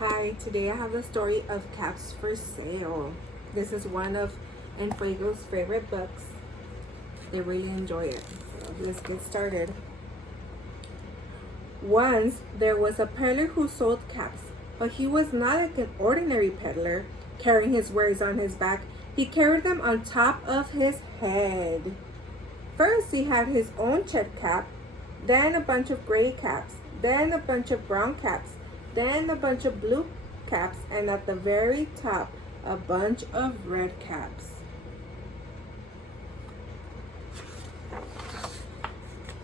Hi, today I have the story of Caps for Sale. This is one of Enfuego's favorite books. They really enjoy it. So let's get started. Once there was a peddler who sold caps, but he was not like an ordinary peddler carrying his wares on his back. He carried them on top of his head. First, he had his own check cap, then a bunch of gray caps, then a bunch of brown caps, then a bunch of blue caps, and at the very top, a bunch of red caps.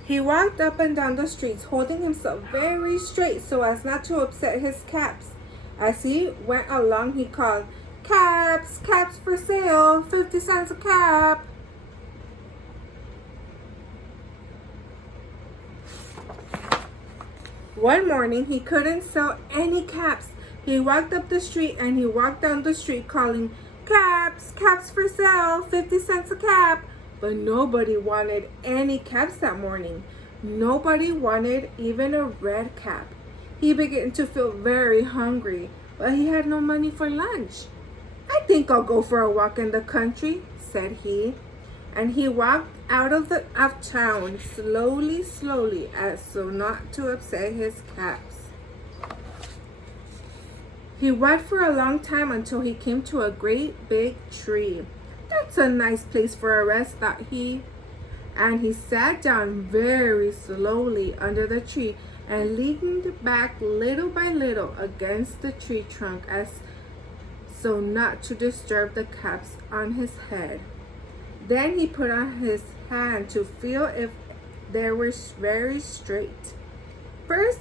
He walked up and down the streets, holding himself very straight so as not to upset his caps. As he went along, he called, "Caps, caps for sale, 50 cents a cap." One morning, he couldn't sell any caps. He walked up the street and he walked down the street calling, "Caps, caps for sale, 50 cents a cap." But nobody wanted any caps that morning. Nobody wanted even a red cap. He began to feel very hungry, but he had no money for lunch. "I think I'll go for a walk in the country," said he. And he walked out of town slowly as so not to upset his caps. He walked for a long time until he came to a great big tree. "That's a nice place for a rest," thought he. And he sat down very slowly under the tree and leaned back little by little against the tree trunk as so not to disturb the caps on his head. Then he put on his hand to feel if they were very straight. First,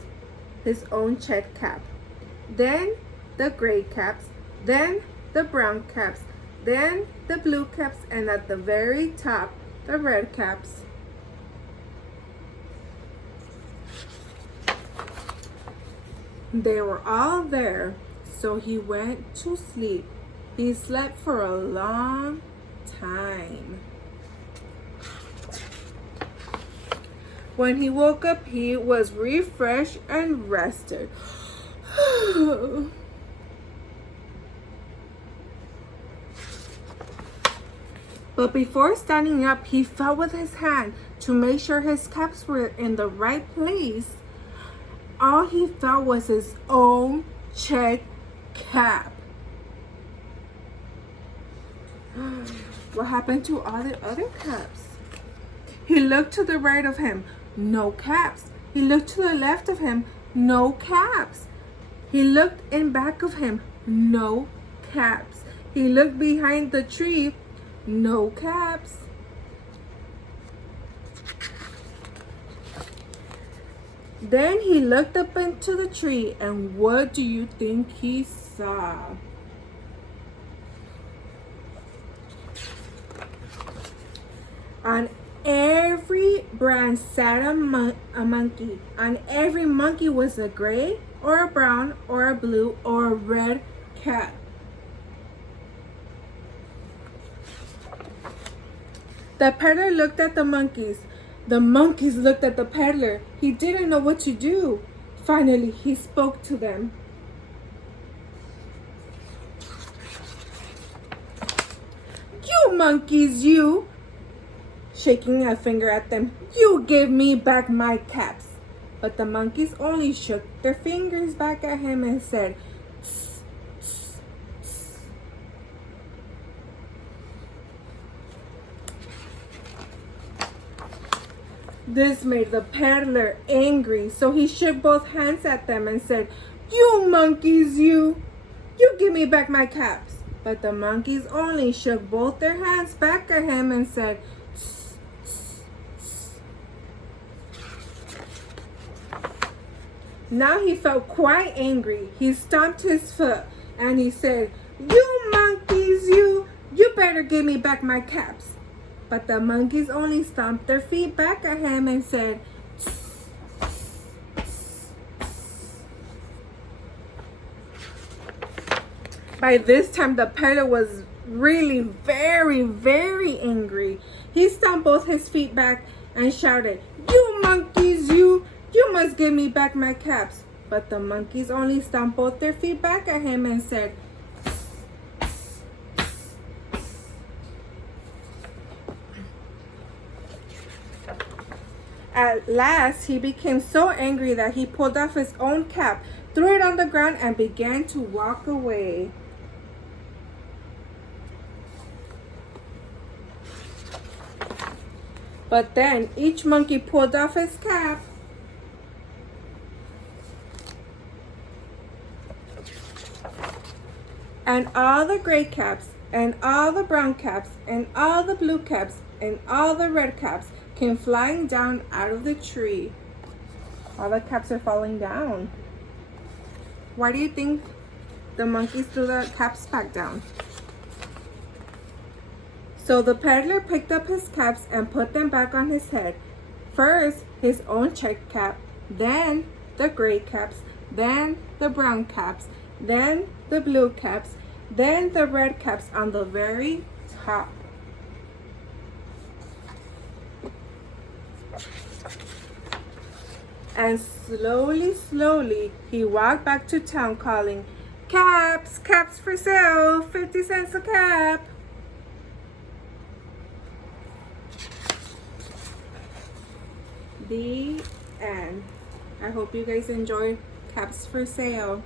his own check cap, then the gray caps, then the brown caps, then the blue caps, and at the very top, the red caps. They were all there, so he went to sleep. He slept for a long time. When he woke up, he was refreshed and rested. But before standing up, he felt with his hand to make sure his caps were in the right place. All he felt was his own check cap. What happened to all the other caps? He looked to the right of him, no caps. He looked to the left of him, no caps. He looked in back of him, no caps. He looked behind the tree, no caps. Then he looked up into the tree, and what do you think he saw? On every branch sat a monkey. On every monkey was a gray or a brown or a blue or a red cap. The peddler looked at the monkeys. The monkeys looked at the peddler. He didn't know what to do. Finally, he spoke to them. "You monkeys, you!" shaking a finger at them. "You give me back my caps." But the monkeys only shook their fingers back at him and said, "Tss, tss, tss." This made the peddler angry, so he shook both hands at them and said, "You monkeys, you give me back my caps." But the monkeys only shook both their hands back at him and said, "Tss, tss, tss." Now he felt quite angry. He stomped his foot and he said, "You monkeys, you better give me back my caps." But the monkeys only stomped their feet back at him and said, "Tss, tss, tss, tss." By this time, the peddler was really very angry. He stomped both his feet back and shouted, "You monkeys, you must give me back my caps." But the monkeys only stomped both their feet back at him and said, At last, he became so angry that he pulled off his own cap, threw it on the ground, and began to walk away. But then each monkey pulled off his cap and all the gray caps and all the brown caps and all the blue caps and all the red caps came flying down out of the tree. All the caps are falling down. Why do you think the monkeys threw the caps back down? So the peddler picked up his caps and put them back on his head. First, his own checked cap, then the gray caps, then the brown caps, then the blue caps, then the red caps on the very top. And slowly, he walked back to town calling, "Caps, caps for sale, 50 cents a cap." The end. I hope you guys enjoyed Caps for Sale.